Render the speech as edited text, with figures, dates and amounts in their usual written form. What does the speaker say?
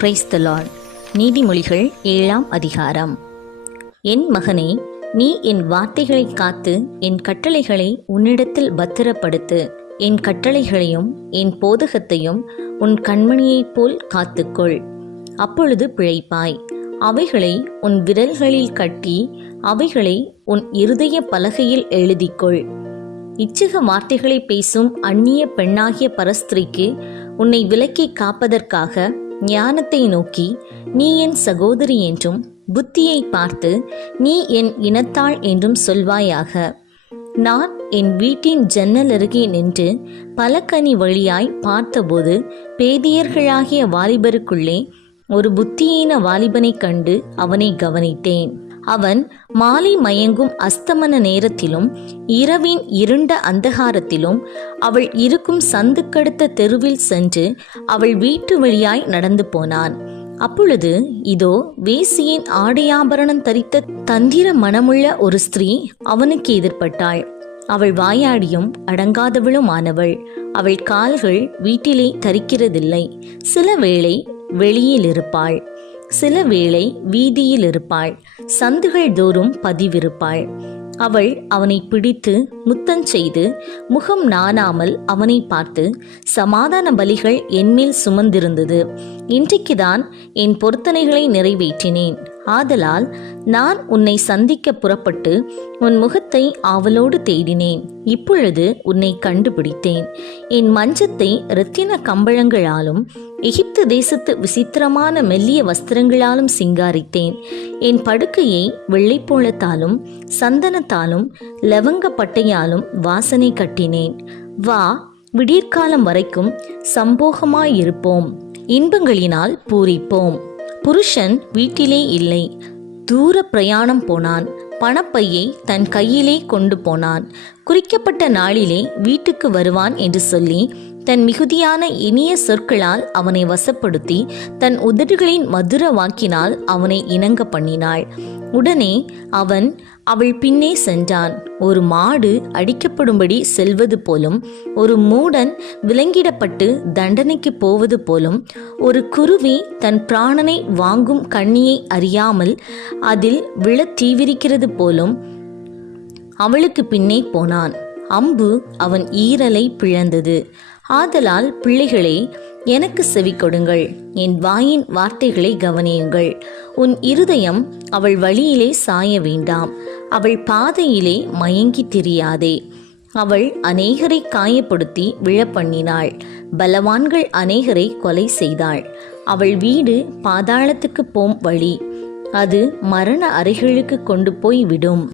Praise the Lord. நீதிமொழிகள் 7ஆம் அதிகாரம். என் மகனே, நீ என் வார்த்தைகளை காத்து என் கட்டளைகளை உன்னிடத்தில் பத்திரப்படுத்து. என் கட்டளைகளையும் என் போதகத்தையும் உன் கண்மணியைப் போல் காத்துக்கொள். அப்பொழுது பிழைப்பாய். அவைகளை உன் விரல்களில் கட்டி அவைகளை உன் இருதய பலகையில் எழுதிக்கொள். இச்சக வார்த்தைகளை பேசும் அந்நிய பெண்ணாகிய பரஸ்திரிக்கு உன்னை விலக்கி காப்பதற்காக ஞானத்தை நோக்கி நீ என் சகோதரி என்றும் புத்தியை பார்த்து நீ என் இனத்தாள் என்றும் சொல்வாயாக. நான் என் வீட்டின் ஜன்னல் அருகே நின்று பலகனி வழியாய் பார்த்தபோது பேதியர்களாகிய வாலிபருக்குள்ளே ஒரு புத்தியீன வாலிபனை கண்டு அவனை கவனித்தேன். அவன் மாலை மயங்கும் அஸ்தமன நேரத்திலும் இரவின் இருண்ட அந்தகாரத்திலும் அவள் இருக்கும் சந்துக்கடுத்த தெருவில் சென்று அவள் வீட்டு வழியாய் நடந்து போனான். அப்பொழுது இதோ, வேசியின் ஆடையாபரணம் தரித்த தந்திர மனமுள்ள ஒரு ஸ்திரீ அவனுக்கு எதிர்பட்டாள். அவள் வாயாடியும் அடங்காதவளும் ஆனவள். அவள் கால்கள் வீட்டிலே தரிக்கிறதில்லை. சில வேளை வெளியில் இருப்பாள், சில வேளை வீதியில் இருப்பாள், சந்துகள் தோறும் பதிவிருப்பாள். அவள் அவனை பிடித்து முத்தஞ்செய்து முகம் நாணாமல் அவனை பார்த்து, சமாதான பலிகள் என்மேல் சுமந்திருந்தது, இன்றைக்குதான் என் பொருத்தனைகளை நிறைவேற்றினேன். ஆதலால் நான் உன்னை சந்திக்க புறப்பட்டு உன் முகத்தை ஆவலோடு தேடினேன். இப்பொழுது உன்னை கண்டுபிடித்தேன். என் மஞ்சத்தை இரத்தின கம்பளங்களாலும் எகிப்து தேசத்து விசித்திரமான மெல்லிய வஸ்திரங்களாலும் சிங்காரித்தேன். என் படுக்கையை வெள்ளைப்போளத்தாலும் சந்தனத்தாலும் லவங்க பட்டையாலும் வாசனை கட்டினேன். வா, விடியற்காலம் வரைக்கும் சம்போகமாயிருப்போம், இன்பங்களினால் பூரிப்போம். புருஷன் வீட்டிலே இல்லை, தூர பிரயாணம் போனான். பணப்பையை தன் கையிலே கொண்டு போனான். குறிக்கப்பட்ட நாளிலே வீட்டுக்கு வருவான் என்று சொல்லி தன் மிகுதியான இனிய சொற்களால் அவனை வசப்படுத்தி தன் உதடுகளின் மதுர வாக்கினால் அவனை இணங்க பண்ணினாள். உடனே அவன் அவள் பின்னே சென்றான். ஒரு மாடு அடிக்கப்படும்படி செல்வது போலும், ஒரு மூடன் விலங்கிடப்பட்டு தண்டனைக்கு போவது போலும், ஒரு குருவி தன் பிராணனை வாங்கும் கண்ணியை அறியாமல் அதில் விழத் தீவிரிக்கிறது போலும் அவளுக்கு பின்னே போனான். அம்பு அவன் ஈரலை பிளந்தது. ஆதலால் பிள்ளைகளே, எனக்கு செவி கொடுங்கள், என் வாயின் வார்த்தைகளை கவனியுங்கள். உன் இருதயம் அவள் வழியிலே சாய வேண்டாம், அவள் பாதையிலே மயங்கி திரியாதே. அவள் அநேகரை காயப்படுத்தி விழப்பண்ணினாள், பலவான்கள் அநேகரை கொலை செய்தாள். அவள் வீடு பாதாளத்துக்கு போம் வழி, அது மரண அறைகளுக்கு கொண்டு போய் விடும்.